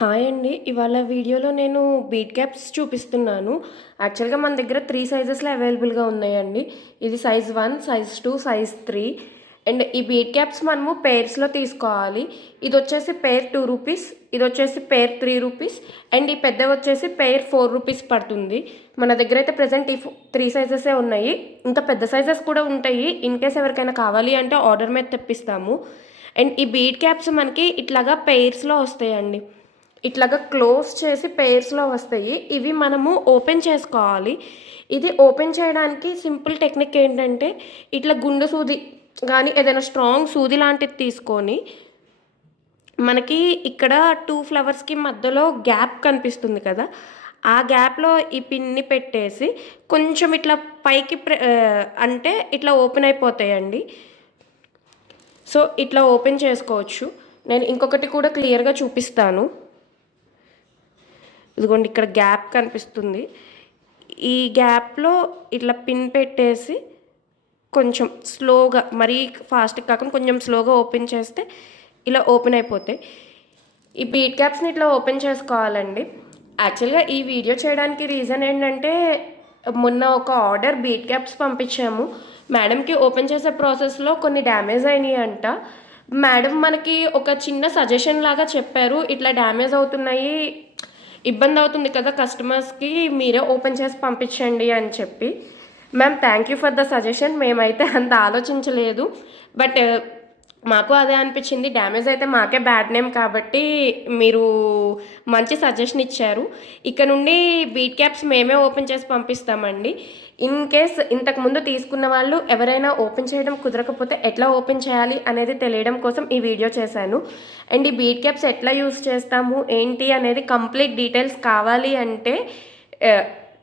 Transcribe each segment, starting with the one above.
Hi అండి. ఇవాళ వీడియోలో నేను బీట్ క్యాప్స్ చూపిస్తున్నాను. యాక్చువల్‌గా మన దగ్గర 3 సైజెస్‌లో అవైలబుల్‌గా ఉన్నాయండి. ఇది సైజ్ 1, సైజ్ 2, సైజ్ 3 అండ్ ఈ బీట్ క్యాప్స్ మనము పెయిర్స్‌లో తీసుకోవాలి. ఇదొచ్చేసి పెయిర్ రూ. 2, ఇదొచ్చేసి పెయిర్ రూ. 3 అండ్ ఈ పెద్దవొచ్చేసి పెయిర్ రూ. 4 పడుతుంది. మన దగ్గరైతే ప్రెజెంట్ ఈ 3 సైజెసే ఉన్నాయి. ఇంకా పెద్ద సైజెస్ కూడా ఉంటాయి. ఇన్‌కేస్ ఎవరికైనా కావాలి అంటే ఆర్డర్ మీద తెప్పిస్తాము. అండ్ ఈ బీట్ క్యాప్స్ మనకి ఇట్లాగా పెయిర్స్‌లో వస్తాయండి. ఇట్లాగా క్లోజ్ చేసి పెయిర్స్‌లో వస్తాయి. ఇవి మనము ఓపెన్ చేసుకోవాలి. ఇది ఓపెన్ చేయడానికి సింపుల్ టెక్నిక్ ఏంటంటే, ఇట్లా గుండు సూది గానీ, ఏదైనా స్ట్రాంగ్ సూది లాంటిది తీసుకొని, మనకి ఇక్కడ 2 ఫ్లవర్స్‌కి మధ్యలో గ్యాప్ కనిపిస్తుంది కదా! ఆ గ్యాప్‌లో ఈ పిన్‌ని పెట్టేసి, కొంచెం ఇట్లా పైకి అంటే ఇట్లా ఓపెన్ అయిపోతాయండి. సో, ఇట్లా ఓపెన్ చేసుకోవచ్చు. నేను ఇంకొకటి కూడా క్లియర్‌గా చూపిస్తాను. ఇదిగోండి ఇక్కడ గ్యాప్ కనిపిస్తుంది. ఈ గ్యాప్‌లో ఇట్లా పిన్ పెట్టేసి కొంచెం స్లోగా, మరీ ఫాస్ట్‌గా కాకుండా కొంచెం స్లోగా ఓపెన్ చేస్తే ఇలా ఓపెన్ అయిపోతాయి. ఈ బీట్ క్యాప్స్‌ని ఇట్లా ఓపెన్ చేసుకోవాలండి. యాక్చువల్‌గా ఈ వీడియో చేయడానికి రీజన్ ఏంటంటే, మొన్న ఒక ఆర్డర్ బీట్ క్యాప్స్ పంపించాము. మేడంకి ఓపెన్ చేసే ప్రాసెస్‌లో కొన్ని డ్యామేజ్ అయినాయంట. మేడం మనకి ఒక చిన్న సజెషన్ లాగా చెప్పారు. ఇట్లా డ్యామేజ్ అవుతున్నాయి, ఇబ్బందవుతుంది కదా కస్టమర్స్‌కి, మీరే ఓపెన్ చేసి పంపించండి అని చెప్పి. Ma'am thank you for the suggestion. మేమైతే అంత ఆలోచించలేదు. బట్ మాకు అదే అనిపించింది. డ్యామేజ్ అయితే మాకే బ్యాడ్ నేమ్ కాబట్టి మీరు మంచి సజెషన్ ఇచ్చారు. ఇక నుండి బీట్ క్యాప్స్ మేమే ఓపెన్ చేసి పంపిస్తామండి. ఇన్ కేస్ ఇంతకుముందు తీసుకున్న వాళ్ళు ఎవరైనా ఓపెన్ చేయడం కుదరకపోతే ఎట్లా ఓపెన్ చేయాలి అనేది తెలియడం కోసం ఈ వీడియో చేశాను. అండ్ ఈ బీట్ క్యాప్స్ ఎట్లా యూస్ చేస్తాము ఏంటి అనేది కంప్లీట్ డీటెయిల్స్ కావాలి అంటే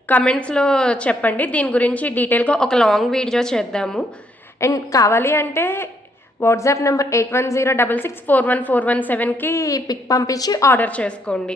కమెంట్స్‌లో చెప్పండి. దీని గురించి డీటెయిల్‌గా ఒక లాంగ్ వీడియో చేద్దాము. అండ్ కావాలి అంటే వాట్సాప్ నంబర్ 8106641417కి పిక్ పంపించి ఆర్డర్ చేసుకోండి.